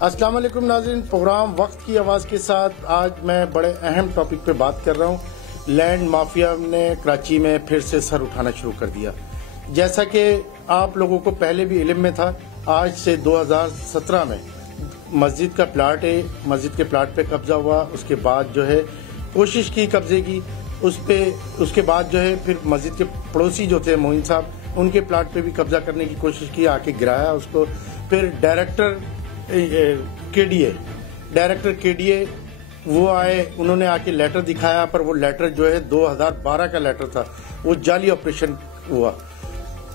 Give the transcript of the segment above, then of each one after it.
السلام علیکم ناظرین، پروگرام وقت کی آواز کے ساتھ آج میں بڑے اہم ٹاپک پہ بات کر رہا ہوں۔ لینڈ مافیا نے کراچی میں پھر سے سر اٹھانا شروع کر دیا۔ جیسا کہ آپ لوگوں کو پہلے بھی علم میں تھا، آج سے 2017 میں مسجد کا پلاٹ ہے، مسجد کے پلاٹ پہ قبضہ ہوا، اس کے بعد جو ہے کوشش کی قبضے کی، اس کے بعد جو ہے پھر مسجد کے پڑوسی جو تھے معین صاحب، ان کے پلاٹ پہ بھی قبضہ کرنے کی کوشش کی، آ کے گرایا اس کو۔ پھر ڈائریکٹر کے ڈی اے وہ آئے، انہوں نے آ کے لیٹر دکھایا، پر وہ لیٹر جو ہے 2012 کا لیٹر تھا، وہ جعلی آپریشن ہوا۔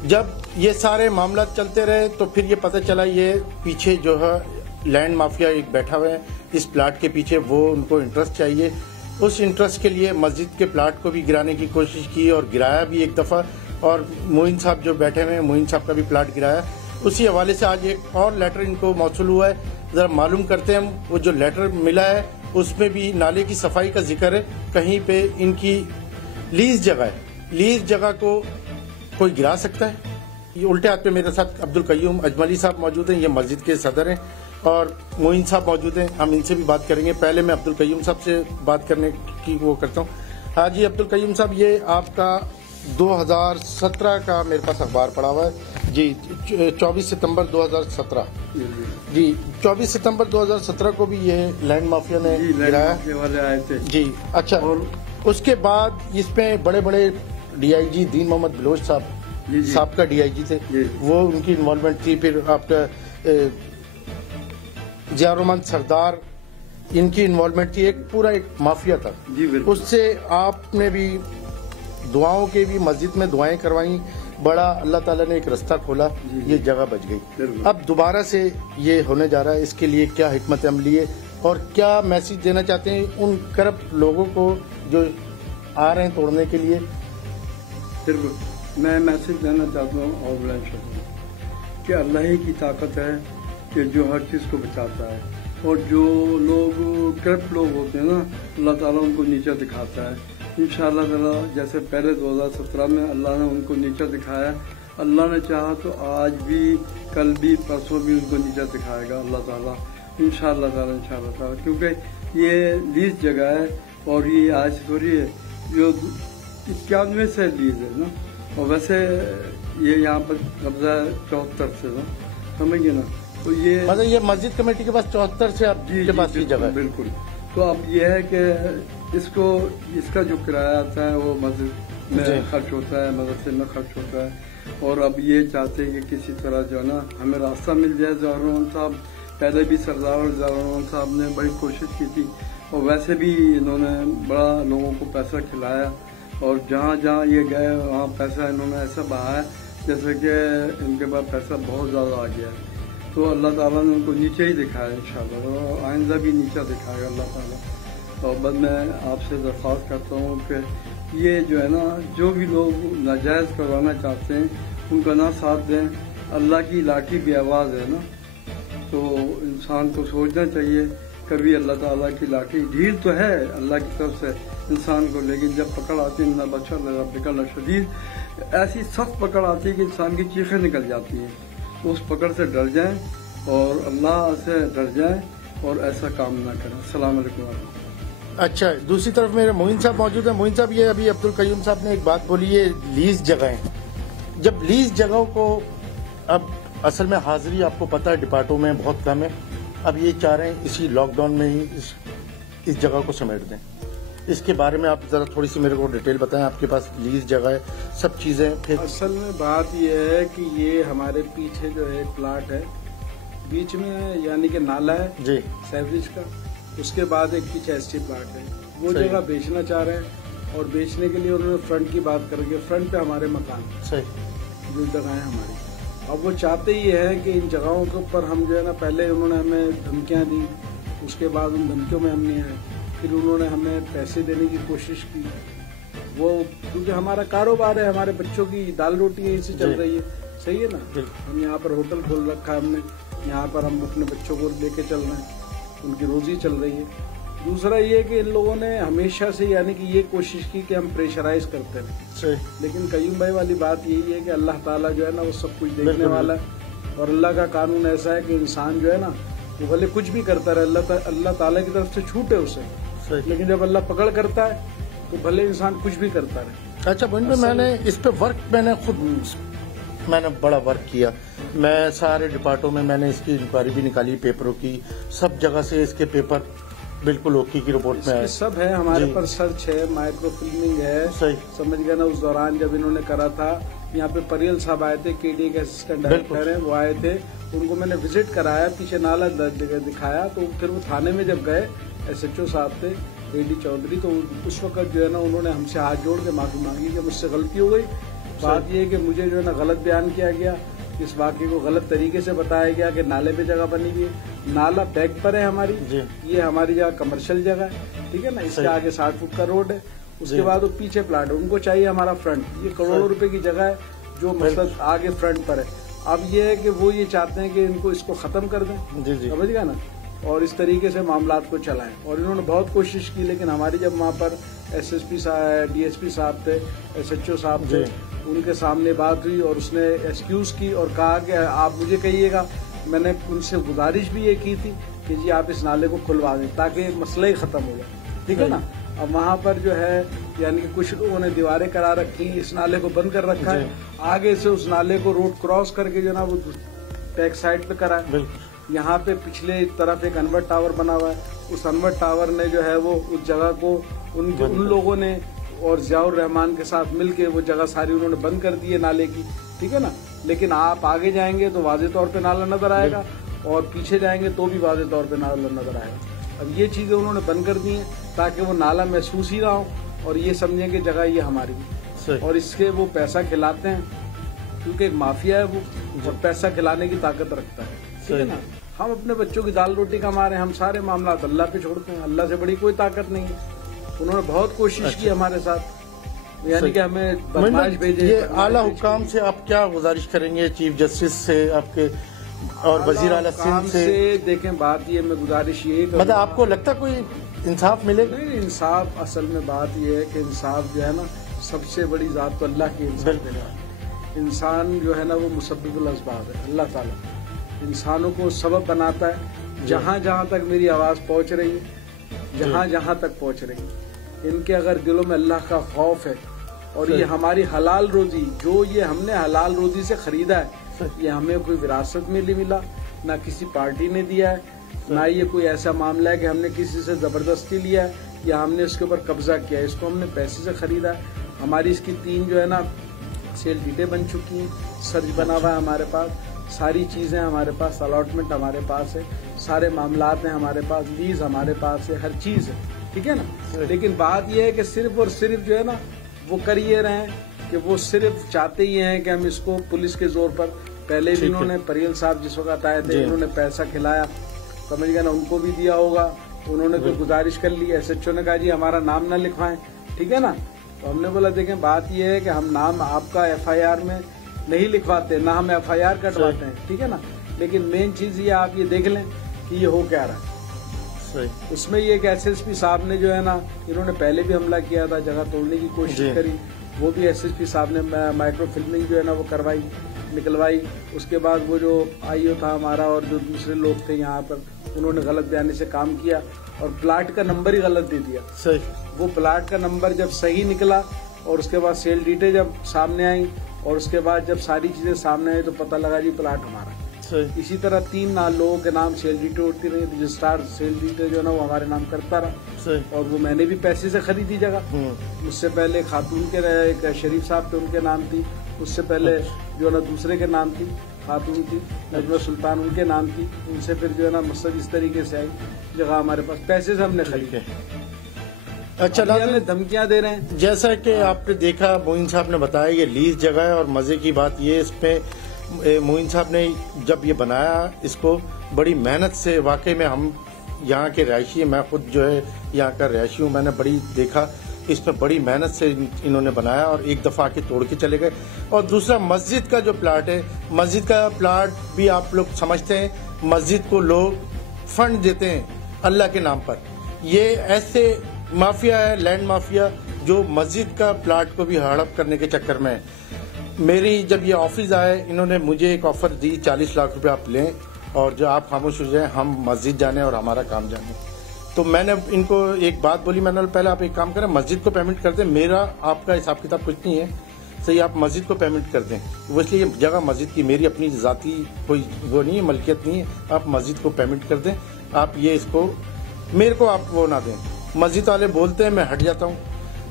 جب یہ سارے معاملات چلتے رہے تو پھر یہ پتہ چلا یہ پیچھے جو ہے لینڈ مافیا ایک بیٹھا ہوا ہے اس پلاٹ کے پیچھے، وہ ان کو انٹرسٹ چاہیے۔ اس انٹرسٹ کے لیے مسجد کے پلاٹ کو بھی گرانے کی کوشش کی اور گرایا بھی ایک دفعہ، اور معین صاحب جو بیٹھے ہوئے ہیں، معین صاحب کا بھی پلاٹ گرایا۔ اسی حوالے سے آج ایک اور لیٹر ان کو موصول ہوا ہے، ذرا معلوم کرتے ہیں ہم۔ وہ جو لیٹر ملا ہے اس میں بھی نالے کی صفائی کا ذکر ہے، کہیں پہ ان کی لیز جگہ ہے، لیز جگہ کو کوئی گرا سکتا ہے؟ یہ الٹے ہاتھ پہ میرے ساتھ عبد القیوم اجملی صاحب موجود ہیں، یہ مسجد کے صدر ہیں، اور معین صاحب موجود ہیں، ہم ان سے بھی بات کریں گے۔ پہلے میں عبد القیوم صاحب سے بات کرنے کی وہ کرتا ہوں۔ ہاں جی عبد القیوم صاحب، یہ آپ کا 2017 کا میرے پاس اخبار پڑا ہوا ہے جی، 24 ستمبر 2017 جی، 24 ستمبر 2017 کو بھی یہ لینڈ مافیا نے گرایا جی۔ اچھا، اور اس کے بعد اس میں بڑے بڑے ڈی آئی جی دین محمد بلوچ صاحب، سابقہ ڈی آئی جی تھے، وہ ان کی انوالومنٹ تھی۔ پھر آپ کا ضیاء الرحمان سردار، ان کی انوالومنٹ تھی، ایک پورا ایک مافیا تھا۔ اس سے آپ نے بھی دعاؤں کے بھی مسجد میں دعائیں کروائیں، بڑا اللہ تعالیٰ نے ایک رستہ کھولا، یہ جگہ بچ گئی۔ اب دوبارہ سے یہ ہونے جا رہا ہے، اس کے لیے کیا حکمت عملی ہے اور کیا میسج دینا چاہتے ہیں ان کرپٹ لوگوں کو جو آ رہے ہیں توڑنے کے لیے؟ میں میسج دینا چاہتا ہوں اور کہ اللہ ہی کی طاقت ہے کہ جو ہر چیز کو بچاتا ہے، اور جو لوگ کرپٹ لوگ ہوتے ہیں نا، اللہ تعالیٰ ان کو نیچا دکھاتا ہے انشاءاللہ تعالیٰ۔ جیسے پہلے 2017 میں اللہ نے ان کو نیچا دکھایا، اللہ نے چاہا تو آج بھی، کل بھی، پرسوں بھی ان کو نیچا دکھائے گا اللہ تعالیٰ انشاءاللہ تعالیٰ، کیونکہ یہ لیز جگہ ہے اور یہ آج سے تھوڑی ہے، جو 91 سے لیز ہے نا، اور ویسے یہ یہاں پر قبضہ 74 سے نا، سمجھ گئے نا، تو یہ مطلب یہ مسجد کمیٹی کے پاس 74 سے آپ کے پاس کی جگہ ہے؟ بالکل۔ تو اب یہ ہے کہ اس کا جو کرایہ آتا ہے وہ مسجد میں خرچ ہوتا ہے، مدرسے میں خرچ ہوتا ہے، اور اب یہ چاہتے ہیں کہ کسی طرح جو ہے نا ہمیں راستہ مل جائے۔ ضیاء الرحمان صاحب پہلے بھی، سردار ضیاء الرحمان صاحب نے بڑی کوشش کی تھی، اور ویسے بھی انہوں نے بڑا لوگوں کو پیسہ کھلایا، اور جہاں جہاں یہ گئے وہاں پیسہ انہوں نے ایسا بہایا جیسے کہ ان کے پاس پیسہ بہت زیادہ آ گیا ہے۔ تو اللہ تعالیٰ نے ان کو نیچے ہی دکھایا انشاءاللہ، اور آئندہ بھی نیچا دکھائے گا اللہ تعالیٰ۔ اور بس میں آپ سے درخواست کرتا ہوں کہ یہ جو ہے نا، جو بھی لوگ ناجائز کروانا چاہتے ہیں ان کا نہ ساتھ دیں۔ اللہ کی لاٹھی بھی آواز ہے نا، تو انسان کو سوچنا چاہیے کبھی اللہ تعالیٰ کی لاٹھی ڈھیل تو ہے اللہ کی طرف سے انسان کو، لیکن جب پکڑ آتی ہے نہ بچہ لگا پکڑنا شدید، ایسی سخت پکڑ آتی ہے کہ انسان کی چیخیں نکل جاتی ہیں۔ تو اس پکڑ سے ڈر جائیں اور اللہ سے ڈر جائیں اور ایسا کام نہ کریں۔ السلام علیکم۔ اچھا، دوسری طرف میرے معین صاحب موجود ہیں۔ معین صاحب، یہ ابھی عبد القیوم صاحب نے ایک بات بولی ہے، لیز جگہیں، جب لیز جگہوں کو، اب اصل میں حاضری آپ کو پتہ ہے ڈپارٹوں میں بہت کم ہے، اب یہ چاہ رہے ہیں اسی لاک ڈاؤن میں ہی اس جگہ کو سمیٹ دیں۔ اس کے بارے میں آپ ذرا تھوڑی سی میرے کو ڈیٹیل بتائیں، آپ کے پاس لیز جگہ ہے، سب چیزیں۔ پھر اصل میں بات یہ ہے کہ یہ ہمارے پیچھے جو ہے پلاٹ ہے، بیچ میں یعنی کہ نالا ہے جی سیوریج کا، اس کے بعد ایک پیچھے ایس ٹی پلاٹ ہے، وہ جگہ بیچنا چاہ رہے ہیں، اور بیچنے کے لیے انہوں نے فرنٹ کی بات کر کے، فرنٹ پہ ہمارے مکان صحیح جو جگہیں ہماری، اب وہ چاہتے ہی ہیں کہ ان جگہوں کے اوپر ہم جو ہے نا، پہلے انہوں نے ہمیں دھمکیاں دی، اس کے بعد ان دھمکیوں میں ہم نہیں آئے، پھر انہوں نے ہمیں پیسے دینے کی کوشش کی، وہ کیونکہ ہمارا کاروبار ہے، ہمارے بچوں کی دال روٹی یہیں سے چل رہی ہے، صحیح ہے نا، ہم یہاں پر ہوٹل کھول رکھا ہے ہم نے، یہاں پر ہم اپنے بچوں کو لے کے چل رہے ہیں، ان کی روزی چل رہی ہے۔ دوسرا یہ کہ ان لوگوں نے ہمیشہ سے یعنی کہ یہ کوشش کی کہ ہم پریشرائز کرتے رہیں، لیکن قیوم بھائی والی بات یہی ہے کہ اللہ تعالیٰ جو ہے نا وہ سب کچھ دیکھنے والا ہے، اور اللہ کا قانون ایسا ہے کہ انسان جو ہے نا وہ بھلے کچھ بھی کرتا رہے, اللہ تعالیٰ کی طرف سے چھوٹ ہے اسے, لیکن جب اللہ پکڑ کرتا ہے تو بھلے انسان کچھ بھی کرتا رہے. اچھا موین بھائی, میں نے اس پہ ورک میں نے بڑا ورک کیا. میں سارے ڈپارٹوں میں نے اس کی انکوائری بھی نکالی, پیپروں کی, سب جگہ سے اس کے پیپر بالکل اوکی کی رپورٹ میں آئے. سب ہے ہمارے پر, سرچ ہے, مائکرو فلمنگ ہے, سمجھ گئے نا. اس دوران جب انہوں نے کرا تھا, یہاں پہ پریل صاحب آئے تھے, KDA کے اسسٹنٹ ڈائریکٹر ہیں, وہ آئے تھے, ان کو میں نے وزٹ کرایا, پیچھے نالا دکھایا. تو پھر وہ تھانے میں جب گئے, SHO صاحب تھے AD چودھری, تو اس وقت جو ہے نا انہوں نے ہم سے ہاتھ جوڑ کے معافی مانگی کہ مجھ سے غلطی ہو گئی. بات یہ ہے کہ مجھے جو ہے نا غلط بیان کیا گیا, اس واقعے کو غلط طریقے سے بتایا گیا کہ نالے پہ جگہ بنی ہوئی ہے, نالا بیک پر ہے ہماری, یہ ہماری جگہ کمرشل جگہ ہے, ٹھیک ہے نا. اس کے آگے 60 فٹ کا روڈ ہے, اس کے بعد وہ پیچھے پلاٹ ہے, ان کو چاہیے ہمارا فرنٹ. یہ کروڑوں روپے کی جگہ ہے جو مطلب آگے فرنٹ پر ہے. اب یہ ہے کہ وہ یہ چاہتے ہیں کہ ان کو اس کو ختم کر دیں, سمجھ گیا نا, اور اس طریقے سے معاملات کو چلائیں. اور انہوں نے بہت کوشش کی, لیکن ہماری جب وہاں پر SSP صاحب, DSP صاحب تھے, SHO صاحب تھے, ان کے سامنے بات ہوئی اور اس نے ایکسکیوز کی اور کہا کہ آپ مجھے کہیے گا. میں نے ان سے گزارش بھی یہ کی تھی کہ جی آپ اس نالے کو کھلوا دیں تاکہ مسئلہ ہی ختم ہو جائے, ٹھیک ہے نا. اب وہاں پر جو ہے یعنی کہ کچھ لوگوں نے دیواریں کرا رکھی, اس نالے کو بند کر رکھا ہے, آگے سے اس نالے کو روڈ کراس کر کے جو نا وہ بیک سائڈ پہ کرا ہے. یہاں پہ پچھلے طرف ایک انور ٹاور بنا ہوا ہے, اس انور ٹاور نے جو ہے وہ اس جگہ کو ان لوگوں نے اور ضیاء الرحمان کے ساتھ مل کے وہ جگہ ساری انہوں نے بند کر دی ہے نالے کی, ٹھیک ہے نا. لیکن آپ آگے جائیں گے تو واضح طور پہ نالا نظر آئے گا, اور پیچھے جائیں گے تو بھی واضح طور پہ نالا نظر آئے گا. اب یہ چیزیں انہوں نے بند کر دی ہیں تاکہ وہ نالا محسوس ہی نہ ہو اور یہ سمجھیں کہ جگہ یہ ہماری ہے. اور اس کے وہ پیسہ کھلاتے ہیں کیونکہ ایک مافیا ہے وہ, اور پیسہ کھلانے کی طاقت رکھتا ہے, ٹھیک ہے نا. ہم اپنے بچوں کی دال روٹی کما رہے ہیں, ہم سارے معاملات اللہ پہ چھوڑتے ہیں, اللہ سے بڑی کوئی طاقت نہیں ہے. انہوں نے بہت کوشش کی ہمارے ساتھ, یعنی کہ ہمیں بدماش بھیجے. یہ اعلیٰ حکام سے آپ کیا گزارش کریں گے, چیف جسٹس سے آپ کے اور وزیر اعلیٰ سندھ سے؟ دیکھیں بات یہ, میں گزارش یہ مطلب آپ کو لگتا کوئی انصاف ملے گا؟ نہیں, انصاف اصل میں بات یہ ہے کہ انصاف جو ہے نا سب سے بڑی ذات تو اللہ کی انصاف ہے. انسان جو ہے نا وہ مسبب الاسباب ہے. اللہ تعالیٰ انسانوں کو سبب بناتا ہے. جہاں جہاں تک میری آواز پہنچ رہی ہے, جہاں جہاں تک پہنچ رہی ہے, ان کے اگر دلوں میں اللہ کا خوف ہے, اور یہ ہماری حلال روزی جو یہ ہم نے حلال روزی سے خریدا ہے, یہ ہمیں کوئی وراثت میں نہیں ملا, نہ کسی پارٹی نے دیا ہے, نہ یہ کوئی ایسا معاملہ ہے کہ ہم نے کسی سے زبردستی لیا ہے یا ہم نے اس کے اوپر قبضہ کیا ہے. اس کو ہم نے پیسے سے خریدا ہے. ہماری اس کی 3 جو ہے نا سیل ڈیٹیں بن چکی ہیں, سرچ بنا ہوا ہے ہمارے پاس, ساری چیزیں ہمارے پاس, الاٹمنٹ ہمارے پاس ہے, سارے معاملات ہیں ہمارے پاس, لیز ہمارے پاس ہے, ہر چیز ہے, ٹھیک ہے نا. لیکن بات یہ ہے کہ صرف اور صرف جو ہے نا وہ کر یہ رہے ہیں کہ وہ صرف چاہتے ہی ہیں کہ ہم اس کو پولیس کے زور پر, پہلے بھی انہوں نے پریل صاحب جس وقت آئے تھے انہوں نے پیسہ کھلایا, سمجھ گئے نا, ان کو بھی دیا ہوگا, انہوں نے کوئی گزارش کر لی, SHO نے کہا جی ہمارا نام نہ لکھوائیں, ٹھیک ہے نا. تو ہم نے بولا دیکھیں بات یہ ہے کہ ہم نام آپ کا FIR میں نہیں لکھواتے, نہ ہم FIR کٹواتے ہیں, ٹھیک ہے نا. لیکن مین چیز یہ آپ یہ دیکھ لیں کہ یہ ہو کیا رہا ہے. اس میں یہ کہ SSP صاحب نے جو ہے نا, انہوں نے پہلے بھی حملہ کیا تھا, جگہ توڑنے کی کوشش کری, وہ بھی SSP صاحب نے مائکرو فلمنگ جو ہے نا وہ کروائی, نکلوائی. اس کے بعد وہ جو IO تھا ہمارا اور جو دوسرے لوگ تھے یہاں پر, انہوں نے غلط بیانی سے کام کیا اور پلاٹ کا نمبر ہی غلط دے دیا. وہ پلاٹ کا نمبر جب صحیح نکلا اور اس کے بعد سیل ڈیٹیں جب سامنے آئیں اور اس کے بعد جب ساری چیزیں سامنے آئی تو پتہ لگا جی پلاٹ ہمارا. اسی طرح 3 لوگوں کے نام سیل ڈیٹیں اٹھتی رہی, رجسٹرار سیل ڈیٹیں جو ہے نا وہ ہمارے نام کرتا رہا, اور وہ میں نے بھی پیسے سے خریدی جگہ. مجھ سے پہلے خاتون کے ایک شریف صاحب تھے, ان کے نام تھی, اس سے پہلے جو ہے نا دوسرے کے نام تھی, خاتون تھی نجمہ سلطان, ان کے نام تھی. ان سے پھر جو ہے نا مسجد اس طریقے سے آئی جگہ ہمارے پاس, پیسے سے ہم نے خریدی. اچھا, ہمیں دھمکیاں دے رہے ہیں. جیسا کہ آپ نے دیکھا موین صاحب نے بتایا یہ لیز جگہ ہے, اور مزے کی بات یہ اس پہ موین صاحب نے جب یہ بنایا اس کو بڑی محنت سے, واقعی میں ہم یہاں کے رہائشی, میں خود جو ہے یہاں کا رہائشی ہوں, میں نے بڑی دیکھا اس میں بڑی محنت سے انہوں نے بنایا, اور ایک دفعہ کے توڑ کے چلے گئے. اور دوسرا مسجد کا جو پلاٹ ہے, مسجد کا پلاٹ بھی آپ لوگ سمجھتے ہیں مسجد کو لوگ فنڈ دیتے ہیں اللہ کے نام پر. یہ ایسے مافیا ہے, لینڈ مافیا, جو مسجد کا پلاٹ کو بھی ہڑپ کرنے کے چکر میں ہے. میری جب یہ آفس آئے, انہوں نے مجھے ایک آفر دی 40 لاکھ روپے آپ لیں اور جو آپ خاموش ہو جائیں، ہم مسجد جانے اور ہمارا کام جانے. تو میں نے ان کو ایک بات بولی، میں نے پہلے آپ ایک کام کریں، مسجد کو پیمنٹ کر دیں، میرا آپ کا حساب کتاب کچھ نہیں ہے، صحیح آپ مسجد کو پیمنٹ کر دیں. وہ اس لیے یہ جگہ مسجد کی، میری اپنی ذاتی کوئی وہ نہیں ہے، ملکیت نہیں ہے. آپ مسجد کو پیمنٹ کر دیں، آپ یہ اس کو میرے کو آپ وہ نہ دیں. مسجد والے بولتے ہیں، میں ہٹ جاتا ہوں.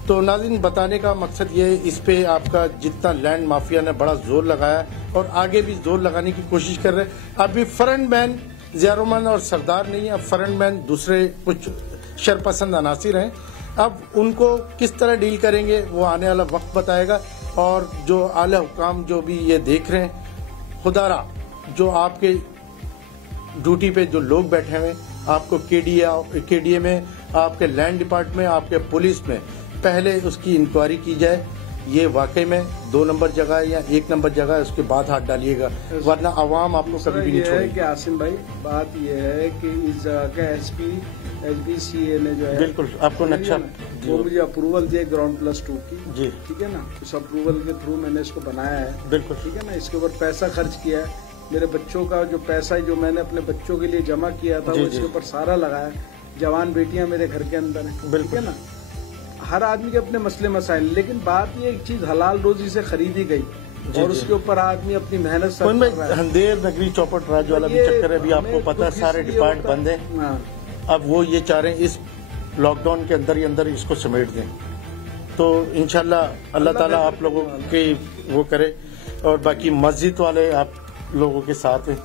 تو ناظرین، بتانے کا مقصد یہ ہے، اس پہ آپ کا جتنا لینڈ مافیا نے بڑا زور لگایا اور آگے بھی زور لگانے کی کوشش کر رہے ہیں. ابھی فرنٹ مین ضیاء الرحمن اور سردار نہیں ہے، اب فرنٹ مین دوسرے کچھ شرپسند عناصر ہیں. اب ان کو کس طرح ڈیل کریں گے وہ آنے والا وقت بتائے گا. اور جو اعلی حکام جو بھی یہ دیکھ رہے ہیں، خدا را جو آپ کے ڈیوٹی پہ جو لوگ بیٹھے ہوئے، آپ کو کے ڈی اے میں، آپ کے لینڈ ڈپارٹمنٹ میں، آپ کے پولیس میں پہلے اس کی انکوائری کی جائے. یہ واقعی میں 2 نمبر جگہ ہے یا 1 نمبر جگہ ہے، اس کے بعد ہاتھ ڈالیے گا، ورنہ عوام آپ کو کبھی بھی نہیں چھوڑے گی. کہ عاصم بھائی، بات یہ ہے کہ اس جگہ کا ایس بی سی اے نے جو ہے بالکل آپ کو نقشہ وہ مجھے اپروول دیا گراؤنڈ+2 کی. جی ٹھیک ہے نا، اس اپروول کے تھرو میں نے اس کو بنایا ہے. بالکل ٹھیک ہے نا، اس کے اوپر پیسہ خرچ کیا ہے. میرے بچوں کا جو پیسہ جو میں نے اپنے بچوں کے لیے جمع کیا تھا وہ اس کے اوپر سارا لگایا. جوان بیٹیاں میرے گھر کے اندر ہیں. ٹھیک ہے نا، ہر آدمی کے اپنے مسئلے مسائل، لیکن بات یہ ایک چیز حلال روزی سے خریدی گئی اور اس کے اوپر آدمی اپنی محنت سے اندھیر نگری چوپٹ راج والا بھی چکر ہے. ابھی آپ کو پتا ہے سارے ڈپارٹ بند ہیں. اب وہ یہ چاہ رہے ہیں اس لاک ڈاؤن کے اندر ہی اندر اس کو سمیٹ دیں. تو انشاءاللہ اللہ تعالیٰ آپ لوگوں کی وہ کرے. اور باقی مسجد والے آپ لوگوں کے ساتھ ہیں.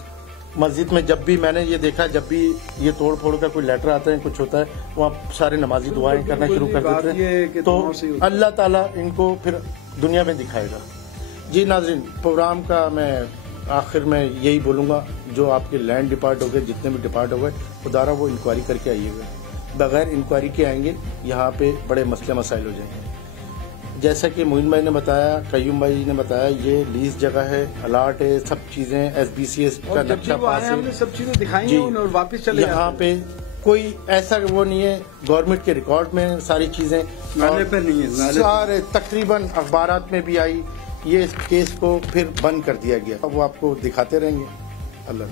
مسجد میں جب بھی میں نے یہ دیکھا، جب بھی یہ توڑ پھوڑ کا کوئی لیٹر آتا ہے، کچھ ہوتا ہے، وہاں سارے نمازی دعائیں کرنا شروع کر دیتے ہیں. تو اللہ تعالیٰ ان کو پھر دنیا میں دکھائے گا. جی ناظرین، پروگرام کا میں آخر میں یہی بولوں گا، جو آپ کے لینڈ ڈپارٹ ہو گئے، جتنے بھی ڈپارٹ ہو گئے، خدا را وہ انکوائری کر کے آئیے گا. بغیر انکوائری کے آئیں گے یہاں پہ بڑے مسئلے مسائل ہو جائیں گے. جیسا کہ معین بھائی نے بتایا، قیوم بھائی نے بتایا، یہ لیز جگہ ہے، الاٹ ہے، سب چیزیں ایس بی سی ایس کا نقشہ پاس ہے. ہم نے سب چیزیں دکھائی ہیں اور واپس چلے جاتے ہیں. یہاں پہ کوئی ایسا وہ نہیں ہے، گورنمنٹ کے ریکارڈ میں ساری چیزیں سارے تقریباً اخبارات میں بھی آئی. یہ اس کیس کو پھر بند کر دیا گیا. اب وہ آپ کو دکھاتے رہیں گے. اللہ